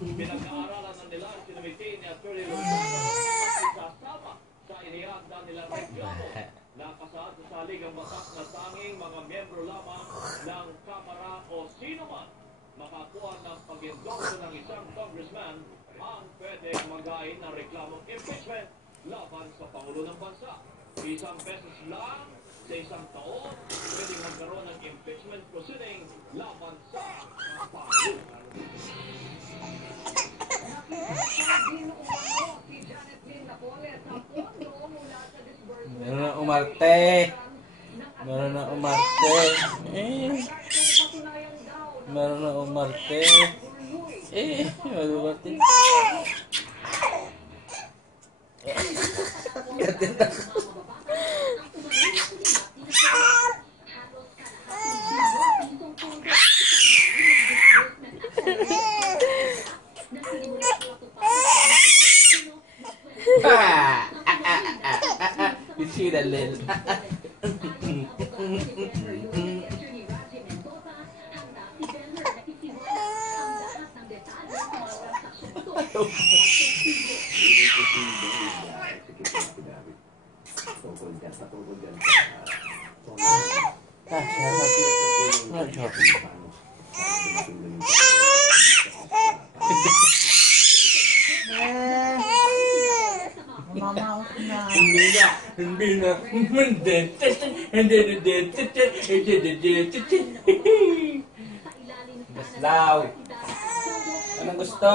Pinag-aaralan na nila ang sinumite ni Atty. Isasama sa inihanda nilang reklamo na kasaad sa salig ang batas na tanging mga miyembro lamang ng Kamara o sino man makakuha ng pag-endorso ng isang congressman ang pwedeng magain ng reklamong impeachment laban sa Pangulo ng Bansa. Isang beses lang sa isang taon, pwedeng magkaroon ng impeachment proceeding laban sa Pangulo. Meron na umarte. Meron na umarte. Meron na umarte. Meron na umarte. You see that little Mas loud. Anong gusto?